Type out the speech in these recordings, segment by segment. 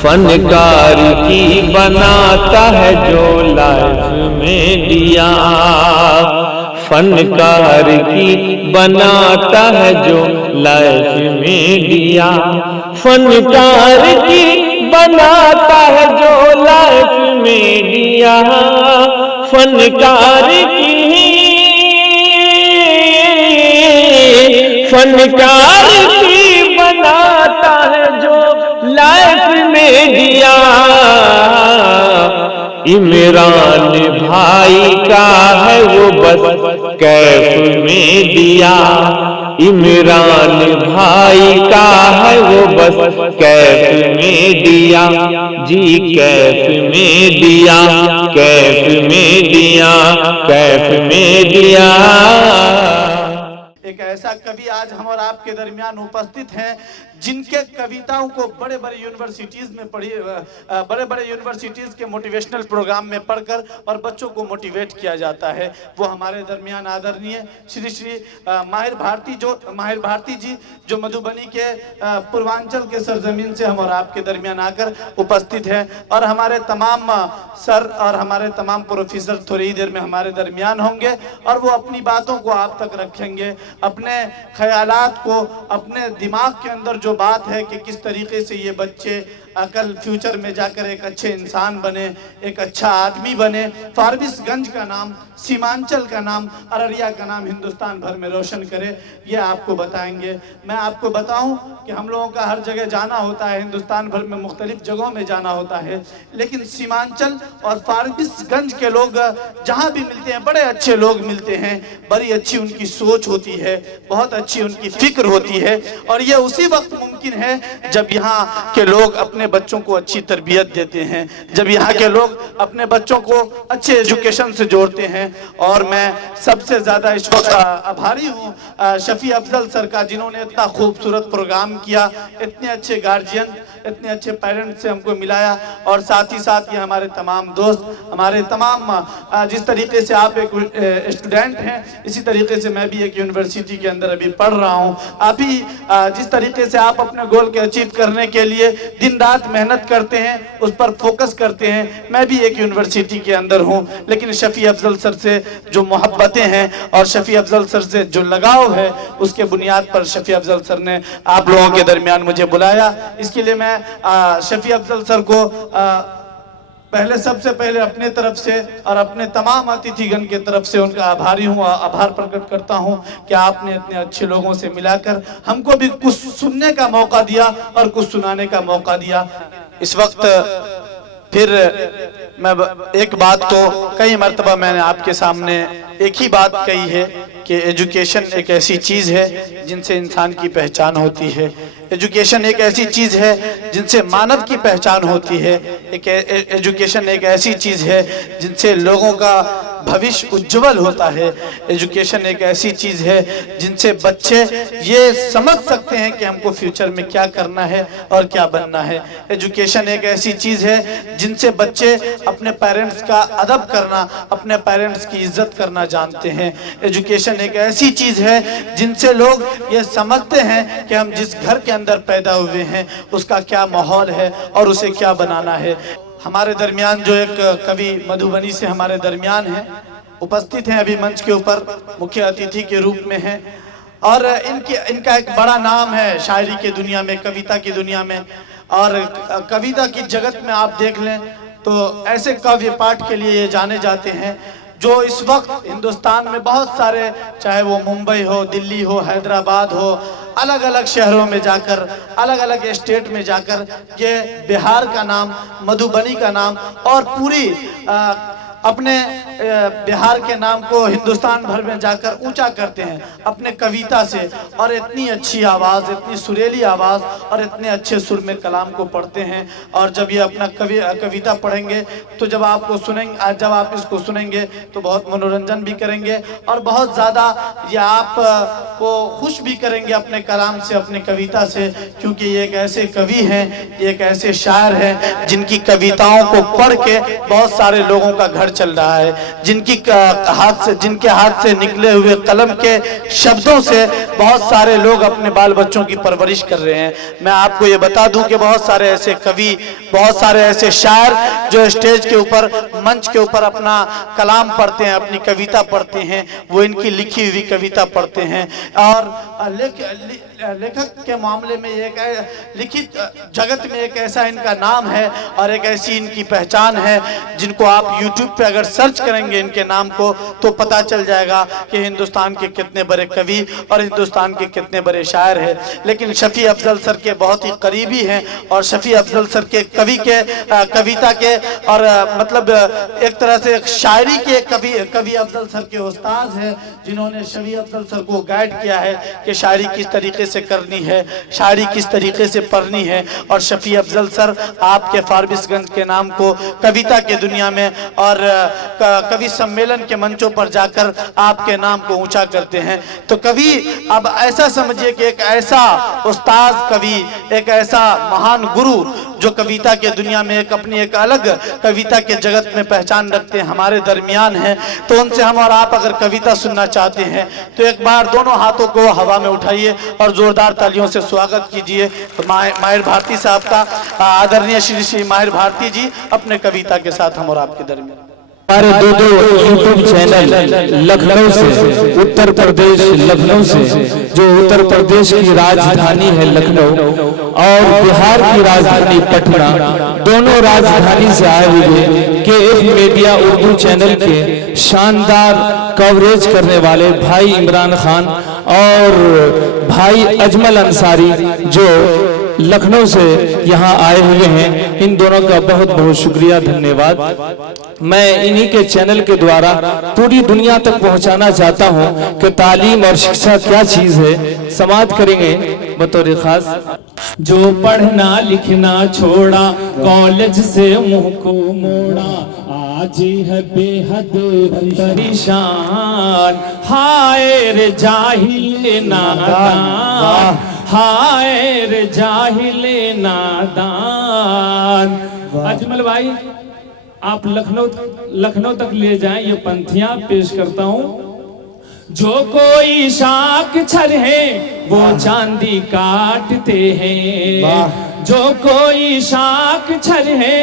फनकार की बनाता है जो लाइफ में दिया, फनकार की बनाता है जो लाइफ में दिया, फनकार की बनाता है जो लाइफ में दिया, फनकार की बनाता है जो लाइफ में दिया। इमरान भाई का है वो बस कैफ में दिया, इमरान भाई का है वो बस कैफ में दिया, जी कैफ में दिया, कैफ में दिया, कैफ में दिया। एक ऐसा कवि आज हम और आपके दरमियान उपस्थित हैं जिनके कविताओं को बड़े बड़े यूनिवर्सिटीज़ में बड़े बड़े यूनिवर्सिटीज़ के मोटिवेशनल प्रोग्राम में पढ़कर और बच्चों को मोटिवेट किया जाता है। वो हमारे दरमियान आदरणीय श्री माहिर भारती जी जो मधुबनी के पूर्वांचल के सरजमीन से हम और आपके दरमियान आकर उपस्थित हैं, और हमारे तमाम सर और हमारे तमाम प्रोफेसर थोड़ी ही देर में हमारे दरमियान होंगे और वो अपनी बातों को आप तक रखेंगे, अपने ख्यालात को, अपने दिमाग के अंदर जो बात है कि किस तरीके से ये बच्चे कल फ्यूचर में जाकर एक अच्छे इंसान बने, एक अच्छा आदमी बने, फारबिसगंज का नाम, सीमांचल का नाम, अररिया का नाम हिंदुस्तान भर में रोशन करे, ये आपको बताएंगे। मैं आपको बताऊं कि हम लोगों का हर जगह जाना होता है, हिंदुस्तान भर में मुख्तलिफ जगहों में जाना होता है, लेकिन सीमांचल और फारबिसगंज के लोग जहाँ भी मिलते हैं बड़े अच्छे लोग मिलते हैं, बड़ी अच्छी उनकी सोच होती है, बहुत अच्छी उनकी फिक्र होती है, और ये उसी वक्त मुमकिन है जब यहाँ के लोग अपने बच्चों को अच्छी तरबियत देते हैं, जब यहाँ के लोग अपने बच्चों को अच्छे एजुकेशन से जोड़ते हैं। और मैं सबसे ज़्यादा इस वक्त आभारी हूँ शफी अफजल सर का, जिन्होंने इतना खूबसूरत प्रोग्राम किया, इतने अच्छे गार्जियन, इतने अच्छे पेरेंट्स से हमको मिलाया, और साथ ही साथ ये हमारे तमाम दोस्त, हमारे तमाम जिस तरीके से आप एक स्टूडेंट हैं, इसी तरीके से मैं भी एक यूनिवर्सिटी के अंदर अभी पढ़ रहा हूँ। अभी जिस तरीके से आप अपने गोल के अचीव करने के लिए दिन रात मेहनत करते हैं, उस पर फोकस करते हैं, मैं भी एक यूनिवर्सिटी के अंदर हूँ, लेकिन शफी अफजल सर से जो मोहब्बतें हैं और शफी अफजल सर से जो लगाव है, उसके बुनियाद पर शफी अफजल सर ने आप लोगों के दरमियान मुझे बुलाया। इसके लिए मैं शफी अफजल सर को सबसे पहले अपने तरफ से और अपने तमाम अतिथिगण के तरफ से उनका आभारी हूँ, आभार प्रकट करता हूँ कि आपने इतने अच्छे लोगों से मिलाकर हमको भी कुछ सुनने का मौका दिया और कुछ सुनाने का मौका दिया। इस वक्त फिर मैं एक बात को कई मर्तबा मैंने आपके सामने एक ही बात कही है कि एजुकेशन एक ऐसी चीज़ है जिनसे इंसान की पहचान होती है, एजुकेशन एक ऐसी चीज़ है जिनसे मानव की पहचान होती है, एक एजुकेशन एक ऐसी चीज़ है जिनसे लोगों का भविष्य उज्जवल होता है, एजुकेशन एक ऐसी चीज़ है जिनसे बच्चे ये समझ सकते हैं कि हमको फ्यूचर में क्या करना है और क्या बनना है, एजुकेशन एक ऐसी चीज़ है जिनसे बच्चे अपने पेरेंट्स का अदब करना, अपने पेरेंट्स की इज्जत करना जानते हैं, एजुकेशन एक ऐसी चीज़ है जिनसे लोग ये समझते हैं कि हम जिस घर के अंदर पैदा हुए हैं उसका क्या माहौल है और उसे क्या बनाना है। हमारे दरमियान जो एक कवि मधुबनी से हमारे दरमियान हैं, उपस्थित हैं, अभी मंच के ऊपर मुख्य अतिथि के रूप में हैं, और इनका एक बड़ा नाम है शायरी की दुनिया में, कविता की दुनिया में, और कविता की जगत में आप देख लें तो ऐसे काव्य पाठ के लिए ये जाने जाते हैं जो इस वक्त हिंदुस्तान में बहुत सारे, चाहे वो मुंबई हो, दिल्ली हो, हैदराबाद हो, अलग अलग शहरों में जाकर, अलग अलग स्टेट में जाकर ये बिहार का नाम, मधुबनी का नाम और पूरी अपने बिहार के नाम को हिंदुस्तान भर में जाकर ऊंचा करते हैं अपने कविता से, और इतनी अच्छी आवाज़, इतनी सुरीली आवाज़ और इतने अच्छे सुर में कलाम को पढ़ते हैं। और जब ये अपना कविता पढ़ेंगे तो जब आप इसको सुनेंगे तो बहुत मनोरंजन भी करेंगे और बहुत ज़्यादा ये आप को खुश भी करेंगे अपने कलाम से, अपने कविता से, क्योंकि ये एक ऐसे कवि हैं, ये एक ऐसे शायर हैं जिनकी कविताओं को पढ़ के बहुत सारे लोगों का घर चल रहा है, जिनके हाथ से निकले हुए कलम के शब्दों से बहुत सारे लोग अपने बाल बच्चों की परवरिश कर रहे हैं। मैं आपको ये बता दूं कि बहुत सारे ऐसे कवि, बहुत सारे ऐसे शायर जो स्टेज के ऊपर, मंच के ऊपर अपना कलाम पढ़ते हैं, अपनी कविता पढ़ते हैं, वो इनकी लिखी हुई कविता पढ़ते हैं। और लेखक के मामले में एक लिखित जगत में एक ऐसा इनका नाम है और एक ऐसी इनकी पहचान है, जिनको आप YouTube पे अगर सर्च करेंगे इनके नाम को तो पता चल जाएगा कि हिंदुस्तान के कितने बड़े कवि और हिंदुस्तान के कितने बड़े शायर हैं। लेकिन शफी अफजल सर के बहुत ही करीबी हैं और शफी अफजल सर के कविता के और मतलब एक तरह से शायरी के कवि अफजल सर के उस्ताद हैं, जिन्होंने शफी अफजल सर को गाइड किया है कि शायरी किस तरीके से करनी है, शायरी किस तरीके से पढ़नी है। और शफी अफजल सर आपके फारबिसगंज के नाम को कविता के दुनिया में और कवि सम्मेलन के मंचों पर जाकर आपके नाम को ऊंचा करते हैं। तो कवि अब ऐसा समझिए कि एक ऐसा उस्ताद कवि, एक ऐसा महान गुरु जो कविता के दुनिया में अपनी एक अलग कविता के जगत में पहचान रखते हैं, हमारे दरमियान हैं। तो उनसे हम और आप अगर कविता सुनना चाहते हैं तो एक बार दोनों हाथों को हवा में उठाइए और जोरदार तालियों से स्वागत कीजिए तो माहिर भारती साहब का। आदरणीय श्री माहिर भारती जी अपने कविता के साथ हम और आपके दरमियान। हमारे दो यूट्यूब चैनल लखनऊ से, उत्तर प्रदेश लखनऊ से, जो उत्तर प्रदेश की राजधानी है लखनऊ और बिहार की राजधानी पटना, दोनों राजधानी से आए हुए KF मीडिया उर्दू चैनल के शानदार कवरेज करने वाले भाई इमरान खान और भाई अजमल अंसारी जो लखनऊ से यहाँ आए हुए हैं, इन दोनों का बहुत बहुत शुक्रिया, धन्यवाद। मैं इन्हीं के चैनल के द्वारा पूरी दुनिया तक पहुंचाना चाहता हूं कि तालीम और शिक्षा क्या चीज है। समाप्त करेंगे बतौर खास। जो पढ़ना लिखना छोड़ा, कॉलेज से मुंह को मोड़ा, आज है बेहद परेशान। हाय रे जाहिल नादान, हाय रे जाहिल नादान। अजमल भाई आप लखनऊ तक ले जाएं, ये पंथियां पेश करता हूं। जो कोई शाख छर है वो चांदी काटते हैं, जो कोई शाख छर है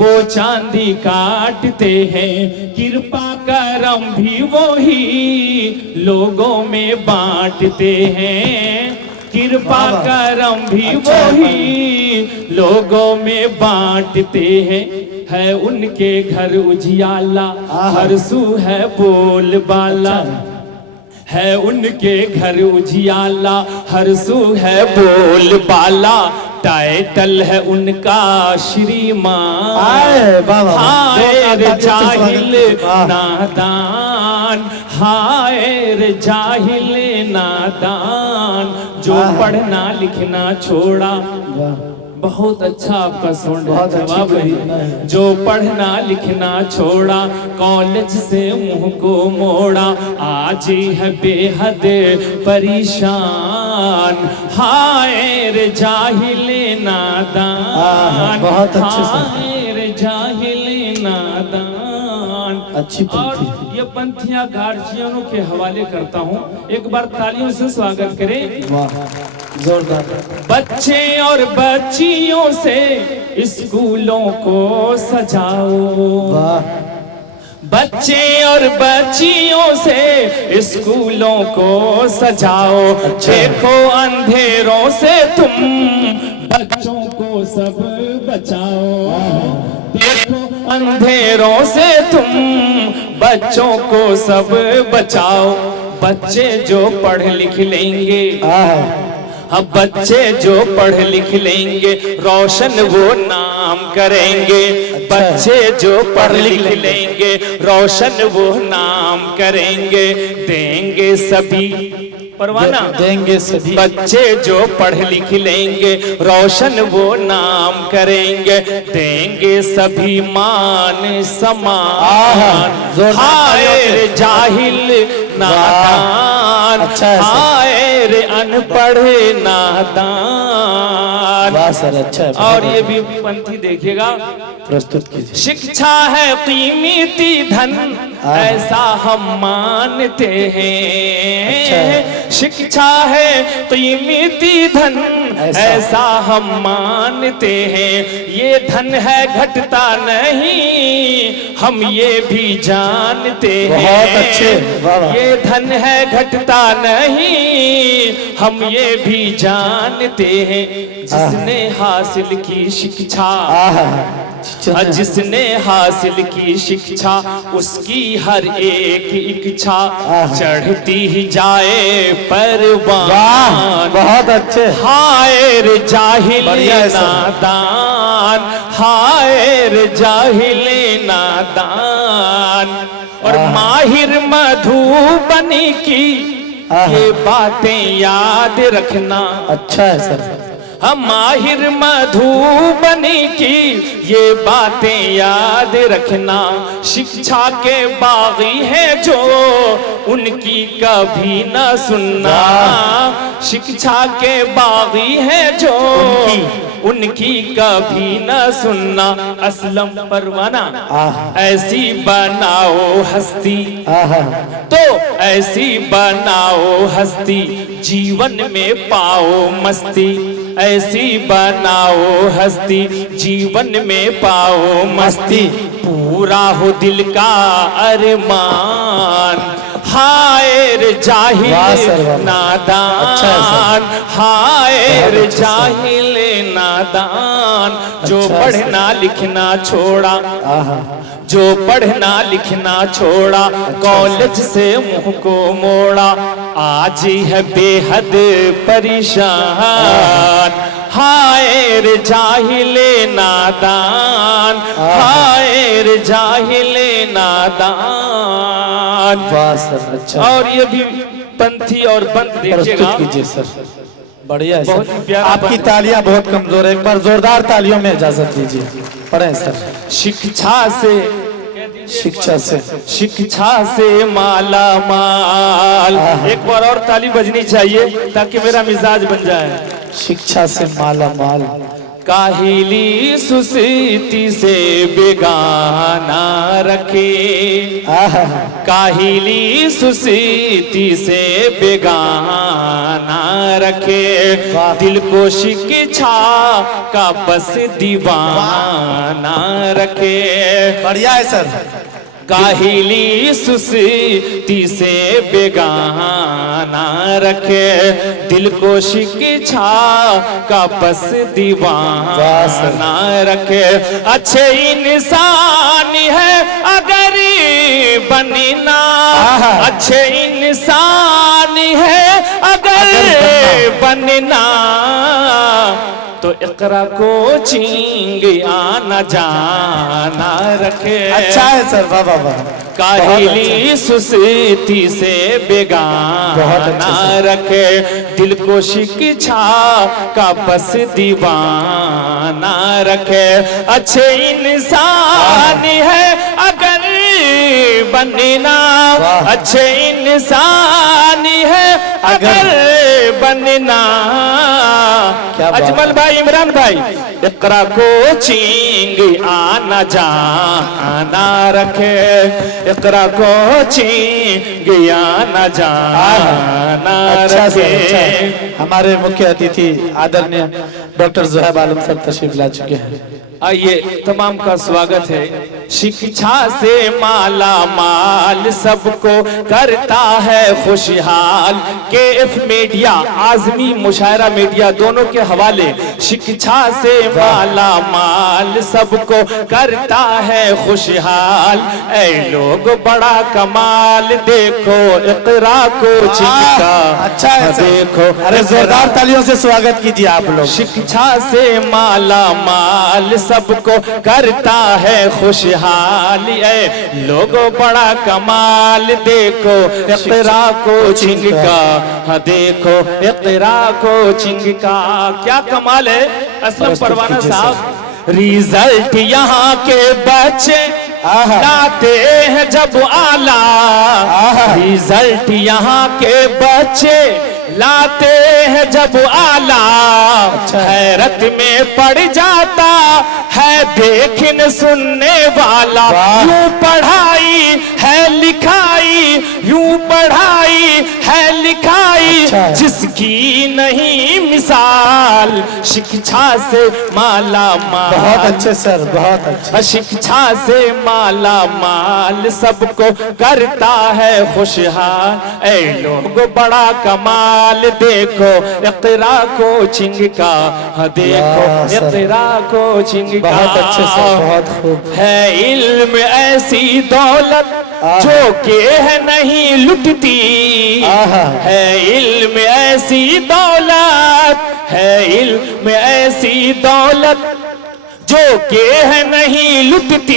वो चांदी काटते हैं। कृपा करम भी वो ही लोगों में बांटते हैं, कृपा करम भी वो ही लोगों में बांटते हैं। है उनके घर उजियाला, हर सू है बोलबाला, है उनके घर उजियाला, हर सू है बोलबाला। टाइटल है उनका श्रीमान। हाय रे जाहिल नादान, हाय रे जाहिल नादान। जो पढ़ना लिखना छोड़ा, बहुत अच्छा आपका साउंड है जवाब है। जो पढ़ना लिखना छोड़ा, कॉलेज से मुंह को मोड़ा, आज है बेहद परेशान। हाय रे जाहिल नादान, बहुत अच्छे से। हाय रे जाहिल नादान। अच्छी पंक्ति। और ये पंथियां गार्जियनों के हवाले करता हूँ, एक बार तालियों से स्वागत करें। वाह जोरदार। बच्चे और बच्चियों से स्कूलों को सजाओ, बच्चे और बच्चियों से स्कूलों को सजाओ। देखो अंधेरों से तुम बच्चों को सब बचाओ, देखो अंधेरों से तुम बच्चों को सब बचाओ। बच्चे जो पढ़ लिख लेंगे, अब बच्चे जो पढ़ लिख लेंगे, रोशन वो नाम करेंगे। बच्चे जो पढ़ लिख लेंगे, रोशन वो नाम करेंगे। देंगे सभी परवाना, देंगे सभी। बच्चे जो पढ़ लिख लेंगे, रोशन वो नाम करेंगे। देंगे सभी मान सम्मान। हाय रे जाहिल नादान, अच्छा है सर। हाय रे अनपढ़ नादान। वाह सर, अच्छा है। और ये भी पंक्ति देखिएगा, प्रस्तुत कीजिए। शिक्षा है कीमती धन ऐसा हम मानते हैं। शिक्षा है कीमती धन ऐसा हम मानते हैं। ये धन है घटता नहीं हम ये भी जानते हैं। बहुत अच्छे, वाह वाह। ये धन है घटता नहीं हम ये भी जानते हैं। जिसने हासिल की शिक्षा, जिसने हासिल की शिक्षा उसकी हर एक इच्छा चढ़ती ही जाए परवान। बहुत अच्छे। हाय रे जाहिल नादान, हाय रे जाहिल नादान। और माहिर मधुबनी की ये बातें याद रखना। अच्छा है सर। हम माहिर मधुबनी की ये बातें याद रखना। शिक्षा के बागी हैं जो उनकी कभी न सुनना। शिक्षा के बागी हैं जो उनकी कभी न सुनना। असलम परवाना ऐसी बनाओ हस्ती, तो ऐसी बनाओ हस्ती जीवन में पाओ मस्ती। ऐसी बनाओ हस्ती जीवन में पाओ मस्ती। पूरा हो दिल का अरमान। हाय रे जाहिल नादान, हाय रे जाहिल नादान। जो पढ़ना लिखना छोड़ा, जो पढ़ना लिखना छोड़ा, कॉलेज से मुंह को मोड़ा, आज है बेहद परेशान। हाय रे जाहिल नादान, हाय रे जाहिल नादान। वाह सर, अच्छा। और ये भी पंथी और बंद देखिएगा। प्रस्तुत कीजिए सर। बढ़िया है बहुत सर। प्यारा आपकी तालियां बहुत कमजोर है, एक बार जोरदार तालियों में इजाजत दीजिए। पढ़ें सर। शिक्षा से, शिक्षा से, शिक्षा से माला माल। एक बार और ताली बजनी चाहिए ताकि मेरा मिजाज बन जाए। शिक्षा से माला माल। काहिली सुस्ती से बेगाना रखे, काहिली सुस्ती से बेगाना रखे। दिल को शिक्षा का बस दीवाना रखे। बढ़िया है सर। काहिली सुस्ती से बेगाना रखे। दिल को शिक्षा का बस दीवाना रखे। अच्छे इंसान है अगर बनना, अच्छे इंसान है अगर बनना, तो इकरा कोचिंग आना जाना रखे। अच्छा है सर, वाह वाह वाह। काहिली सुस्ती से बेगाना रखे। दिल को शिक्षा का बस दीवाना रखे। अच्छे इंसान है अगर बनना, अच्छे इंसान है अगर बनना। अजमल भाई, इमरान भाई, इकरा कोचिंग आना जाना रखे। इकरा कोचिंग आना जाना रखे। हमारे मुख्य अतिथि आदरणीय डॉक्टर ज़ुहैब आलम सर तशरीफ ला चुके हैं। आइए, तमाम का स्वागत है। शिक्षा से माला माल सबको करता है खुशहाल। KF मीडिया, आज़मी मुशायरा मीडिया दोनों के हवाले। शिक्षा से माला माल सबको करता है खुशहाल। ऐ लोग बड़ा कमाल देखो इकरा कोचिंग का। अच्छा है देखो, अरे जोरदार तालियों से स्वागत कीजिए आप लोग। शिक्षा से माला माल सबको करता है खुशहाल। लोगों बड़ा कमाल देखो इक़रा कोचिंग का। हाँ देखो इक़रा कोचिंग का क्या कमाल है। असलम परवाना साहब, रिजल्ट यहाँ के बच्चे लाते हैं जब आला रिजल्ट यहाँ के बच्चे, लाते हैं जब आला हैरत में पड़ जाता है देखने सुनने वाला। यूं पढ़ाई है लिखाई, यूं पढ़ाई है लिखाई जिसकी नहीं मिसाल, शिक्षा से माला माल। बहुत अच्छे सर, बहुत अच्छे। शिक्षा से माला माल सबको करता है खुशहाल। ऐ लोग बड़ा कमाल देखो इक़रा कोचिंग का, देखो इक़रा कोचिंग का। बहुत अच्छे सर, बहुत खूब। है इल्म ऐसी दौलत जो के है नहीं लुटती, है इल्म ऐसी दौलत, है इल्म ऐसी दौलत जो के है नहीं लुटती,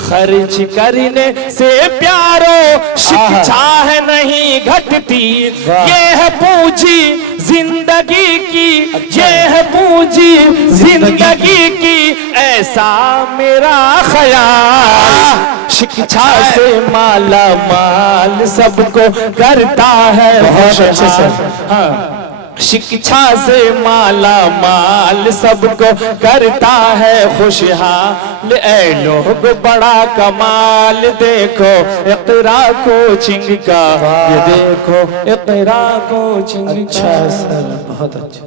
खर्च करने से प्यारो शिक्षा है नहीं घटती। ये है पूंजी जिंदगी की, ये है पूंजी जिंदगी की, ऐसा मेरा ख्याल। शिक्षा से माला माल सबको करता है बहुत अच्छे सर। हाँ, शिक्षा से माला माल सबको करता है खुशहाल। ऐ लोग बड़ा कमाल देखो इक़रा कोचिंग का, ये देखो इक़रा कोचिंग का। अच्छा सर, बहुत अच्छा।